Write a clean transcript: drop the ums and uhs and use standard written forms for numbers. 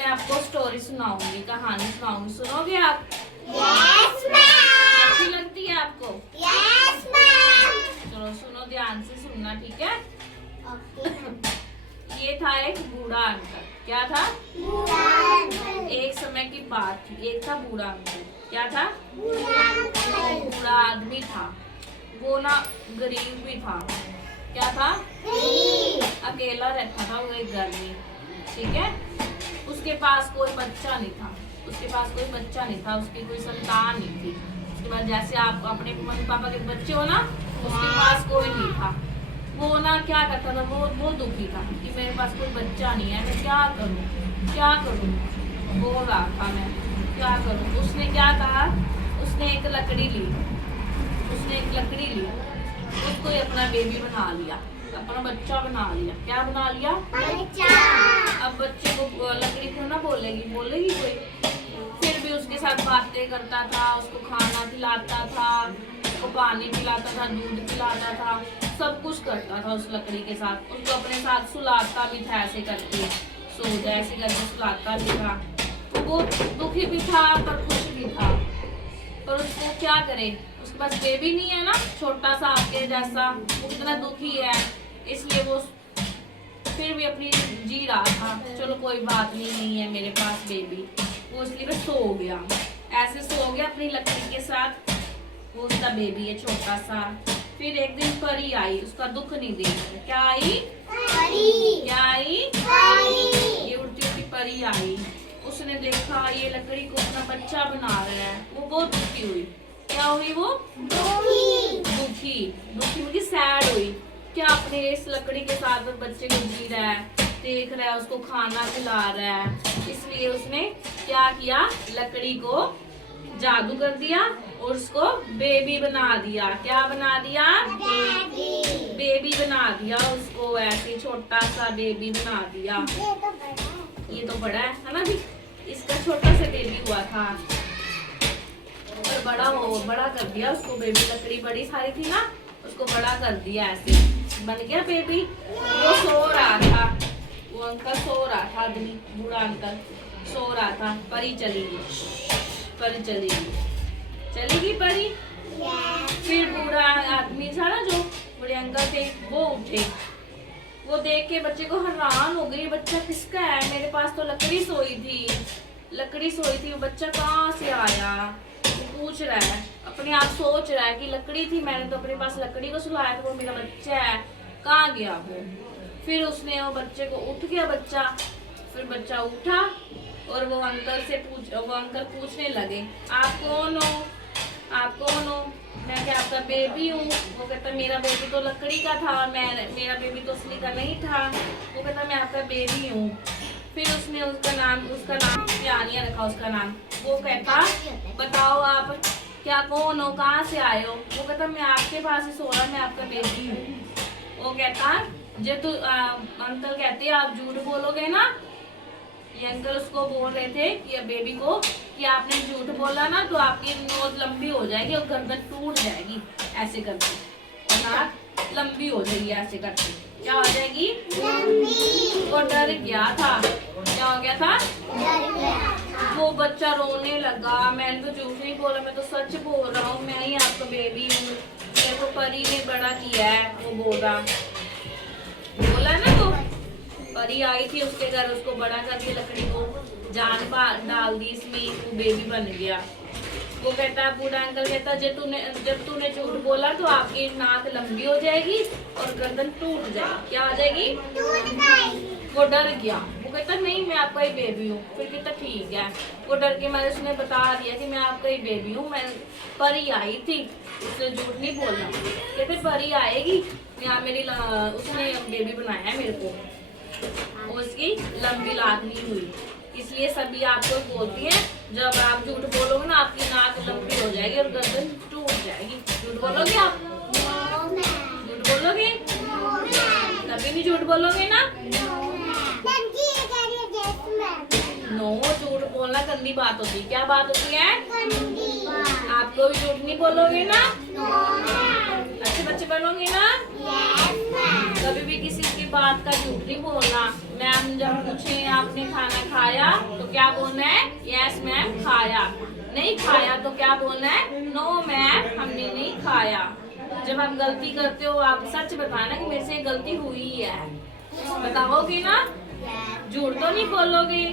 मैं आपको स्टोरी सुनाऊंगी, कहानी सुनाऊंगी, सुनोगे आप? Yes ma'am. अच्छी लगती है आपको? Yes ma'am. चलो सुनो, ध्यान से सुनना, ठीक है? ओके। ये था एक बूढ़ा अंकल। क्या था? बूढ़ा अंकल। एक समय की बात थी, एक था बूढ़ा अंकल। क्या था? बूढ़ा अंकल। बूढ़ा आदमी था, वो ना गरीब भी था। क्या था? गरीब। अकेला रहता था वो एक घर में, ठीक है? उसके पास कोई बच्चा नहीं था, उसके पास कोई बच्चा नहीं था, उसकी कोई संतान नहीं थी। उसके बाद जैसे आप अपने मम्मी पापा के बच्चे हो ना, उसके पास कोई नहीं था। वो ना क्या करता था, वो दुखी था कि मेरे पास कोई बच्चा नहीं है, मैं क्या करूं, क्या करूं, बोल रहा था मैं क्या करूं। उसने क्या कहा, उसने एक लकड़ी ली, उसको ही अपना बेबी बना लिया, अपना बच्चा बना लिया। क्या बना लिया? बच्चा। अब बच्चे को लकड़ी को ना बोलेगी कोई, फिर भी उसके साथ बातें करता था, उसको खाना खिलाता था, उसको पानी पिलाता था, दूध पिलाता था, सब कुछ करता था उस लकड़ी के साथ। उसको अपने साथ सुलाता भी था, ऐसे करके सो जा, ऐसे करके सुलाता भी था। तो वो दुखी भी था पर खुश भी था, पर उसको क्या करे, उसके पास बेबी नहीं है ना, छोटा सा आपके जैसा, वो कितना दुखी है, इसलिए वो फिर भी अपनी जी रहा था, चलो कोई बात नहीं है मेरे पास बेबी। वो इसलिए वो सो गया, ऐसे सो गया अपनी लकड़ी के साथ, वो उसका बेबी है छोटा सा। फिर एक दिन परी आई, उसका दुख नहीं देख रही। क्या आई? परी। क्या आई? परी। ये उड़ती उड़ती परी आई। उसने देखा ये लकड़ी को अपना बच्चा बना रहा है, वो बहुत दुखी हुई। क्या हुई वो? दुखी हुई, सैड हुई। क्या अपने इस लकड़ी के साथ बच्चे को जी रहा है, देख रहा है, उसको खाना खिला रहा है, इसलिए उसने क्या किया, लकड़ी को जादू कर दिया और उसको बेबी बना दिया। क्या बना दिया? बेबी बना दिया, उसको ऐसे छोटा सा बेबी बना दिया। ये तो बड़ा है ना भी, इसका छोटा सा बेबी हुआ था और बड़ा कर दिया उसको बेबी। लकड़ी बड़ी सारी थी ना, उसको बड़ा कर दिया, ऐसे बन गया बेबी। वो सो रहा था, वो अंकल सो रहा था, आदमी बूढ़ा अंकल सो रहा था। परी चली गई परी। फिर बूढ़ा आदमी था ना, जो बूढ़े अंकल थे, वो उठे, वो देख के बच्चे को हैरान हो गई, बच्चा किसका है, मेरे पास तो लकड़ी सोई थी, वो बच्चा कहाँ से आया, वो पूछ रहा है, अपने आप सोच रहा है कि लकड़ी थी, मैंने तो अपने पास लकड़ी को सुलाया था, वो मेरा बच्चा है, कहाँ गया वो। फिर उसने वो बच्चे को, उठ गया बच्चा, फिर बच्चा उठा और वो अंकल पूछने लगे, आप कौन हो? मैं क्या आपका बेबी हूँ? वो कहता मेरा बेबी तो लकड़ी का था, मेरा बेबी तो असली का नहीं था। वो कहता मैं आपका बेबी हूँ। फिर उसने उसका नाम पियानिया रखा, उसका नाम। वो कहता बताओ आप क्या, कौन हो, कहाँ से आए हो? वो कहता मैं आपके पास ही सो रहा, मैं आपका बेबी हूँ। वो कहता अंकल कहते आप झूठ बोलोगे ना, ये अंकल उसको बोल रहे थे कि बेबी को कि आपने झूठ बोला ना तो आपकी नोज लंबी हो जाएगी और गर्दन टूट जाएगी, ऐसे करके, और नाक लंबी हो जाएगी, ऐसे करके क्या हो जाएगी? वो डर गया था। क्या हो गया था? वो बच्चा रोने लगा, मैंने तो झूठ नहीं बोला, मैं तो सच बोल रहा हूँ, मैं ही आपका बेबी हूँ, मेरे को परी ने बड़ा किया है। वो बोला ना, तो परी आई थी उसके घर, उसको बड़ा करके लकड़ी को जान डाल दी इसमें, वो बेबी बन गया। वो कहता है, बूढ़ा अंकल कहता जब तूने झूठ बोला तो आपकी नाक लंबी हो जाएगी और गर्दन टूट जाएगी। क्या हो जाएगी? वो डर गया, वो कहता नहीं मैं आपका ही बेबी हूँ। फिर कहता ठीक है। वो डर के मारे उसने बता दिया कि मैं आपका ही बेबी हूँ, मैं परी आई थी, उसने झूठ नहीं बोलना। कहते परी आएगी यहाँ मेरी उसने बेबी बनाया है मेरे को, उसकी लंबी लात नहीं हुई, इसलिए सभी आपको बोलती है जब आप झूठ बोलोगे ना आपकी नाक लंबी हो जाएगी और गर्दन टूट जाएगी। झूठ बोलोगे आप? झूठ बोलोगे? कभी नहीं झूठ बोलोगे ना? नो, झूठ बोलना गंदी बात होती है। क्या बात होती है? आपको भी झूठ नहीं बोलोगे ना? अच्छे बच्चे बनोगे ना? कभी भी किसी की बात का झूठ नहीं बोलना। मैम जब पूछे आपने खाना खाया खाया। नहीं खाया तो क्या बोलना है? नो मैम हमने नहीं खाया। जब आप गलती करते हो आप सच बताना कि मेरे से गलती हुई है, बताओगे ना? झूठ तो नहीं बोलोगे।